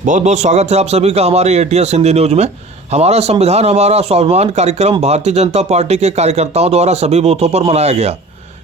बहुत बहुत स्वागत है आप सभी का हमारे एटीएस हिंदी न्यूज में। हमारा संविधान हमारा स्वाभिमान कार्यक्रम भारतीय जनता पार्टी के कार्यकर्ताओं द्वारा सभी बूथों पर मनाया गया।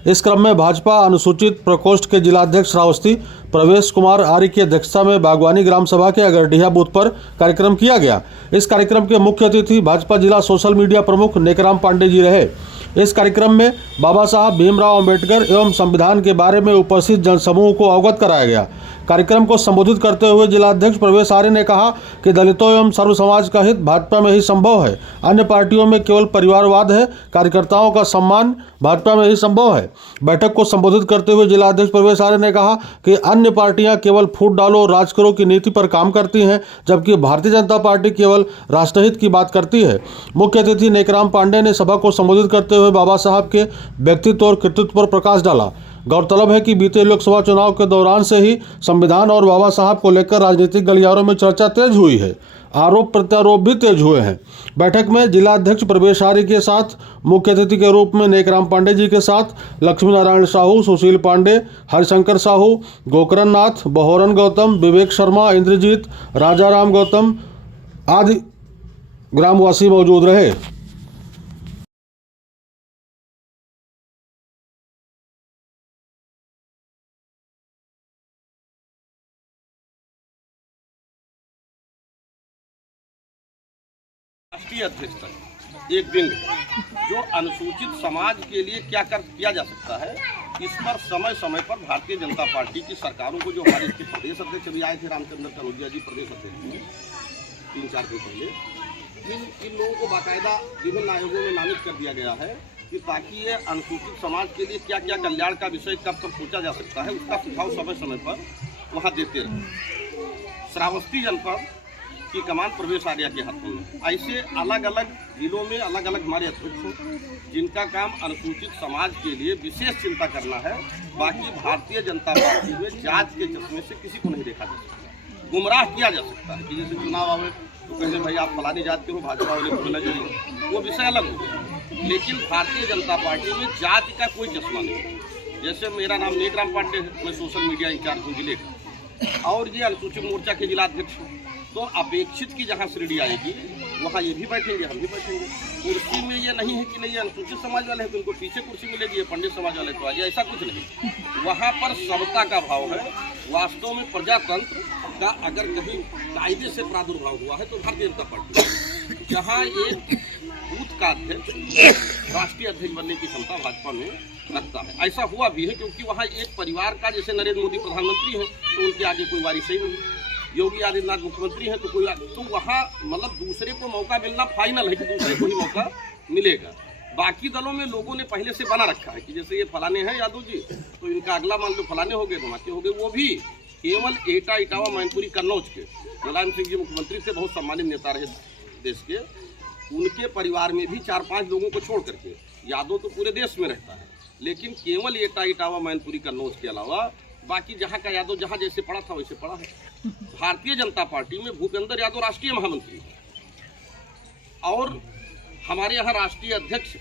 इस क्रम में भाजपा अनुसूचित प्रकोष्ठ के जिलाध्यक्ष श्रावस्ती प्रवेश कुमार आर्य की अध्यक्षता में बागवानी ग्राम सभा के अगरडीहा बूथ पर कार्यक्रम किया गया। इस कार्यक्रम के मुख्य अतिथि भाजपा जिला सोशल मीडिया प्रमुख नेकराम पांडे जी रहे। इस कार्यक्रम में बाबा साहब भीमराव अंबेडकर एवं संविधान के बारे में उपस्थित जनसमूह को अवगत कराया गया। कार्यक्रम को संबोधित करते हुए जिलाध्यक्ष प्रवेश आर्य ने कहा कि दलितों एवं सर्व समाज का हित भाजपा में ही संभव है, अन्य पार्टियों में केवल परिवारवाद है। कार्यकर्ताओं का सम्मान भाजपा में ही संभव है। बैठक को संबोधित करते हुए जिलाध्यक्ष प्रवेश आर्य ने कहा कि अन्य पार्टियां केवल फूट डालो राज करो की नीति पर काम करती हैं, जबकि भारतीय जनता पार्टी केवल राष्ट्रहित की बात करती है। मुख्य अतिथि नेकराम पांडे ने सभा को संबोधित करते हुए बाबा साहब के व्यक्तित्व और कृतित्व पर प्रकाश डाला। गौरतलब है कि बीते लोकसभा चुनाव के दौरान से ही संविधान और बाबा साहब को लेकर राजनीतिक गलियारों में चर्चा तेज हुई है। आरोप प्रत्यारोप भी तेज हुए हैं। बैठक में जिलाध्यक्ष प्रवेश आर्य के साथ मुख्य अतिथि के रूप में नेकराम पांडे जी के साथ लक्ष्मी नारायण साहू, सुशील पांडे, हरिशंकर साहू, गोकरण नाथ, बहोरन गौतम, विवेक शर्मा, इंद्रजीत, राजाराम गौतम आदि ग्रामवासी मौजूद रहे। राष्ट्रीय अध्यक्ष तक एक विंग जो अनुसूचित समाज के लिए क्या किया जा सकता है, इस पर समय समय पर भारतीय जनता पार्टी की सरकारों को, जो हमारे इसके प्रदेश अध्यक्ष अभी आए थे रामचंद्र कनौजिया जी प्रदेश अध्यक्ष 3-4 दिन पहले, इन लोगों को बाकायदा विभिन्न आयोगों में नामित कर दिया गया है कि ताकि ये अनुसूचित समाज के लिए क्या क्या कल्याण का विषय कब कब सोचा जा सकता है, उसका सुझाव समय समय पर वहाँ देते रहे। श्रावस्ती जनपद की कमान प्रवेश आर्य के हाथों में। ऐसे अलग अलग जिलों में अलग अलग हमारे अध्यक्ष हैं जिनका काम अनुसूचित समाज के लिए विशेष चिंता करना है। बाकी भारतीय जनता पार्टी में जात के चश्मे से किसी को नहीं देखा जा सकता, गुमराह किया जा सकता है कि जैसे चुनाव आवे तो कहते भाई आप फलानी जात के हो, भाजपा वाले को मिलना चाहिए, वो विषय अलग हो गया। लेकिन भारतीय जनता पार्टी में जाति का कोई चश्मा नहीं है। जैसे मेरा नाम नेकराम पांडे है, मैं सोशल मीडिया इंचार्ज हूँ जिले का, और ये अनुसूचित मोर्चा के जिलाध्यक्ष हैं। तो अपेक्षित की जहाँ श्रेणी आएगी वहाँ ये भी बैठेंगे, हम भी बैठेंगे। कुर्सी में ये नहीं है कि नहीं ये अनुसूचित समाज वाले हैं तो उनको पीछे कुर्सी मिलेगी, ये पंडित समाज वाले तो आ जाए, ऐसा कुछ नहीं। वहाँ पर समता का भाव है। वास्तव में प्रजातंत्र का अगर कहीं कायदे से प्रादुर्भाव हुआ है तो भारतीय जनता पार्टी, जहाँ एक बूथ का अध्यक्ष राष्ट्रीय अध्यक्ष बनने की क्षमता भाजपा में रखता है। ऐसा हुआ भी है क्योंकि वहाँ एक परिवार का, जैसे नरेंद्र मोदी प्रधानमंत्री हैं तो उनके आगे कोई वारिस ही नहीं, योगी आदित्यनाथ मुख्यमंत्री हैं तो कोई, तो वहाँ मतलब दूसरे को मौका मिलना फाइनल है कि दूसरे को ही मौका मिलेगा। बाकी दलों में लोगों ने पहले से बना रखा है कि जैसे ये फलाने हैं यादव जी तो इनका अगला मान लो फलाने हो गए, धमाके हो गए। वो भी केवल एटा इटावा मैनपुरी कन्नौज के मुलायम सिंह जी मुख्यमंत्री थे, बहुत सम्मानित नेता रहे देश के, उनके परिवार में भी 4-5 लोगों को छोड़ करके यादव तो पूरे देश में रहता है, लेकिन केवल एटा इटावा मैनपुरी कन्नौज के अलावा बाकी जहाँ का यादव जहाँ जैसे पड़ा था वैसे पड़ा है। भारतीय जनता पार्टी में भूपेंद्र यादव राष्ट्रीय महामंत्री और हमारे यहाँ राष्ट्रीय अध्यक्ष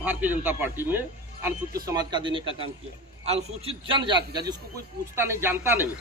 भारतीय जनता पार्टी में अनुसूचित समाज का देने का काम किया। अनुसूचित जनजाति का, जिसको कोई पूछता नहीं जानता नहीं,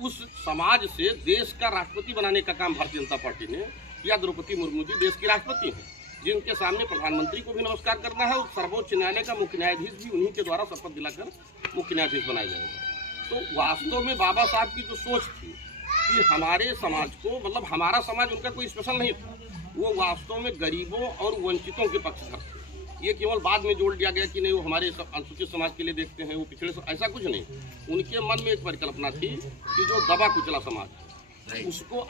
उस समाज से देश का राष्ट्रपति बनाने का काम भारतीय जनता पार्टी ने किया। द्रौपदी मुर्मू जी देश की राष्ट्रपति हैं, जिनके सामने प्रधानमंत्री को भी नमस्कार करना है और सर्वोच्च न्यायालय का मुख्य न्यायाधीश भी उन्हीं के द्वारा शपथ दिलाकर मुख्य न्यायाधीश बनाया जाएगा। तो वास्तव में बाबा साहब की जो सोच थी कि हमारे समाज को, मतलब हमारा समाज उनका कोई स्पेशल नहीं था, वो वास्तव में गरीबों और वंचितों के पक्षधर थे। ये केवल बाद में जोड़ दिया गया कि नहीं वो हमारे अनुसूचित समाज के लिए देखते हैं, वो पिछड़े, ऐसा कुछ नहीं। उनके मन में एक परिकल्पना थी कि जो दबा कुचला समाज उसको